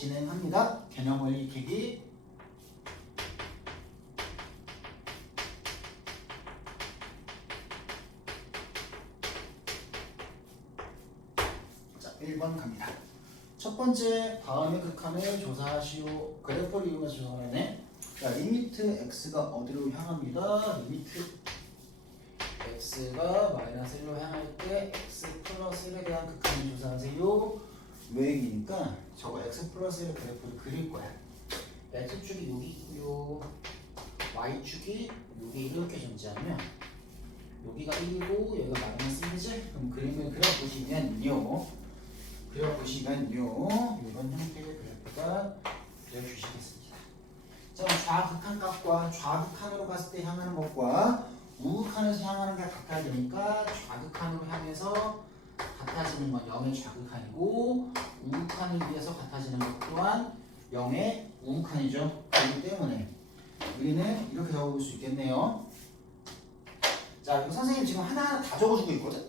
진행합니다. 개념 원리 익히기. 자, 1번 갑니다. 첫 번째 다음의 극한을 조사하시오. 그래프를 이용해서 조사하네. 자, 리미트 x가 어디로 향합니다. 리미트 x가 마이너스 1로 향할 때 x 플러스 1에 대한 극한을 조사하세요. 왜이니까 저거 x 플러스 1의 그래프를 그릴 거야. x축이 여기 있고요. y축이 여기 이렇게 존재하면 여기가 1이고 여기가 마이너스 1이지? 그럼 그림을 그려보시면요. 그려보시면요. 이런 형태의 그래프가 그려주시겠습니다. 자, 좌극한 값과 좌극한으로 갔을 때 향하는 것과 우극한에서 향하는 게 같아야 되니까 좌극한으로 향해서 같아지는 건 0의 좌극한이고 우극한을 위해서 같아지는 것 또한 0의 우극한이죠. 그렇기 때문에 우리는 이렇게 적어볼 수 있겠네요. 자, 그럼 선생님 지금 하나하나 다 적어주고 있거든?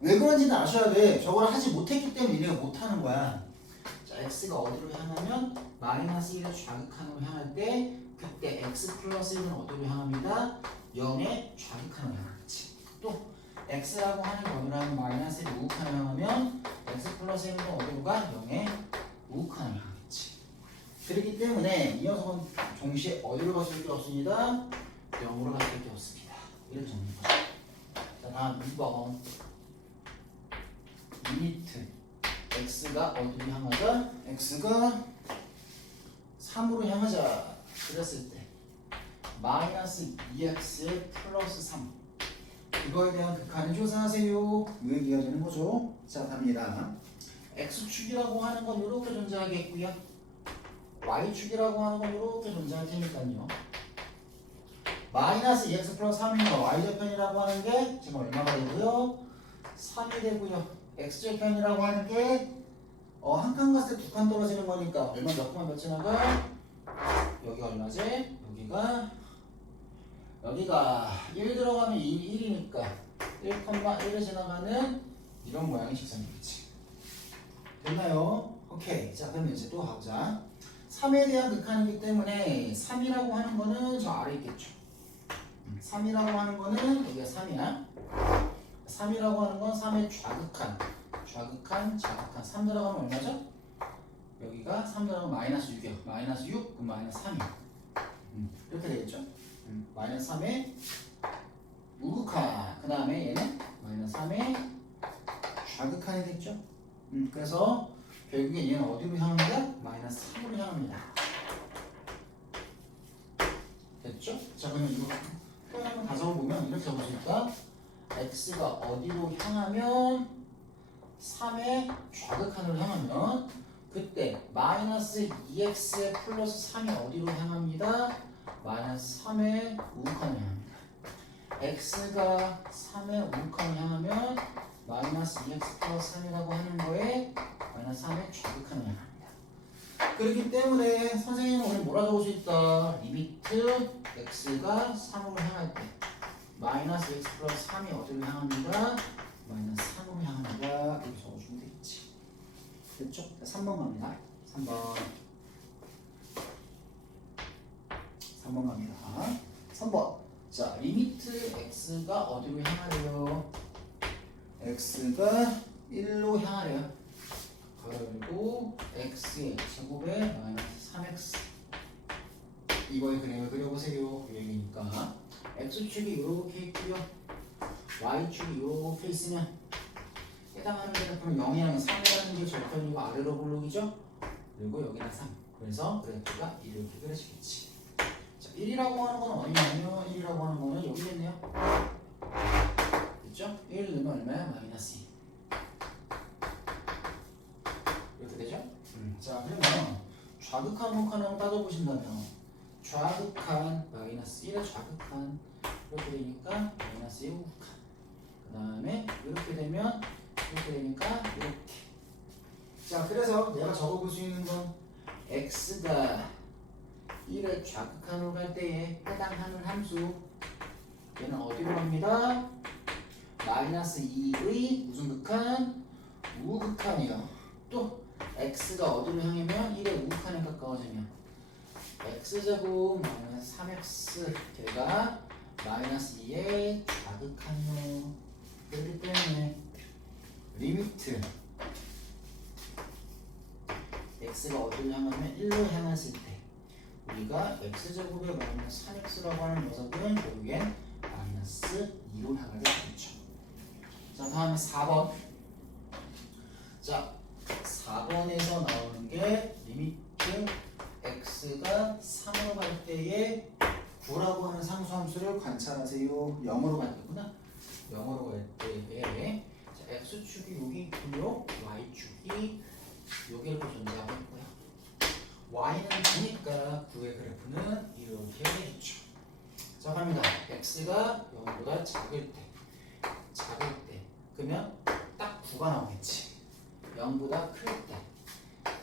왜 그런지는 아셔야 돼. 저걸 하지 못했기 때문에 얘가 못하는 거야. 자, x가 어디로 향하면 마이너스 1의 좌극한으로 향할 때 그때 x 플러스 1은 어디로 향합니다? 0의 좌극한으로 향하겠지. 또 x라고 하는 게 어디로 하면 마이너스 1의 우극한으로 향하면 x 플러스 1은 어디로 가? 0의 우극한으로 향하겠지. 그렇기 때문에 이 녀석은 동시에 어디로 갈 수밖에 없습니다. 0으로 갈 수밖에 없습니다. 이렇게 정리해 보죠. 자, 다음 2번. 리미트 x가 어디로 향하자? x가 3으로 향하자. 그랬을 때 마이너스 2x 플러스 3 이거에 대한 극한을 조사하세요. 이 얘기가 되는 거죠. 자, 갑니다. x축이라고 하는 건 이렇게 존재하겠고요. y축이라고 하는 건 이렇게 존재할 테니까요. 마이너스 2x 플러스 3인 거 y절편이라고 하는 게 지금 얼마가 되고요? 3이 되고요. x절편이라고 하는 게 어, 한 칸 갔을 때 두 칸 떨어지는 거니까 얼마 몇 칸 몇 지나가? 여기 얼마지? 여기가 여기가 1 들어가면 2, 1이니까 1,1을 지나가는 이런 모양의 직선이겠지. 됐나요? 오케이. 자, 그러면 이제 또 가보자. 3에 대한 극한이기 때문에 3이라고 하는 거는 저 아래 있겠죠. 3이라고 하는 거는 여기가 3이야. 3이라고 하는 건 3의 좌극한. 좌극한, 좌극한. 3 들어가면 얼마죠? 여기가 3 들어가면 마이너스 6이요. 마이너스 6, 그럼 마이너스 3이요. 음, 이렇게 되겠죠? 음, 마이너스 3의 우극한. 그 다음에 얘는 마이너스 3의 좌극한이 됐죠? 음, 그래서 결국에 얘는 어디로 향합니다? 마이너스 3으로 향합니다. 됐죠? 자 그러면 이거 표현 한번 다 적어보면 이렇게 적어주니까 x가 어디로 향하면 3의 좌극한으로 향하면 그때 마이너스 2x 플러스 3이 어디로 향합니다? 마이너스 3의 우극한으로 향합니다. x가 3의 우극한으로 향하면 마이너스 2x 플러스 3이라고 하는 거에 마이너스 3의 좌극한을 향합니다. 그렇기 때문에 선생님은 오늘 뭐라 적을 수 있다? 리미트 x가 3으로 향할 때 마이너스 x 플러스 3이 어디로 향합니다? 마이너스 3으로 향합니다. 이렇게 적어주면 되겠지. 됐죠? 3번 갑니다. 3번 3번 갑니다. 3번 자 리미트 x가 어디로 향하래요? x가 1로 향하래요. 그리고 x의 제곱에 마이너스 3x 이거의 그림을 그려보세요. 그 얘기니까 x축이 이렇게 있고요. y축이 이렇게 있으면 해당하는 그래프는 0이랑 3이라는 게 절편이고 아래로 볼록이죠? 그리고 여기는 3 그래서 그래프가 이렇게 그려지겠지 자 1이라고 하는 건 어디냐면 1이라고 하는 거는 여기겠네요 됐죠? 1 넣으면 얼마야? 마이너스 2 이렇게 되죠? 음. 자 그러면 좌극한 우극한 한번 따져보신다면 좌극한 마이너스 1의 좌극한 이렇게 되니까 마이너스 1 우극한 그 다음에 이렇게 되면 이렇게 되니까 이렇게 자 그래서 내가 적어볼 수 있는 건 x가 1의 좌극한으로 갈 때에 해당하는 함수 얘는 어디로 갑니다? 마이너스 2의 무슨 극한? 우극한이요 또 x가 어디로 향하면 1의 x제곱 마이너스 3x 걔가 마이너스 2에 자극하며 그렇기 때문에 리미트. x가 어디로 향하면 1로 향했을 때 우리가 x제곱의 마이너스 3x라고 하는 녀석은 결국엔 마이너스 2로 향하게 되죠. 자 다음에 4번. 자 4번에서 나오는 게 리미트 x가 3으로 갈 때에 9라고 하는 상수함수를 관찰하세요. 0으로 갈 때구나. 0으로 갈 자, x축이 여기 있고요. Y축이 여기 이렇게 존재하고 있고요. Y는 9니까 9의 그래프는 이렇게 되겠죠. 자 갑니다. X가 0보다 작을 때 작을 때. 그러면 딱 9가 나오겠지. 0보다 클 때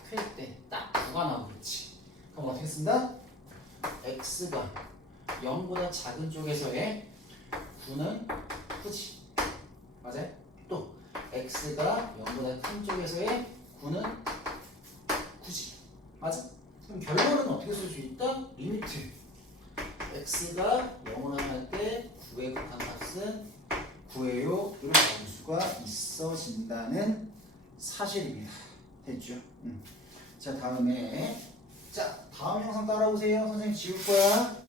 클 때 딱 9가 나오겠지. 그럼 어떻게 쓴다? x가 0보다 작은 쪽에서의 9는 크지 맞아요? 또 x가 0보다 큰 쪽에서의 9는 9지 맞아? 그럼 결론은 어떻게 쓸 수 있다? 리미트 x가 0으로 할때 9의 극한 값은 9예요 이렇게 볼 수가 있어진다는 사실입니다 됐죠? 음. 자 다음에 자 다음 영상 따라오세요 선생님 지울 거야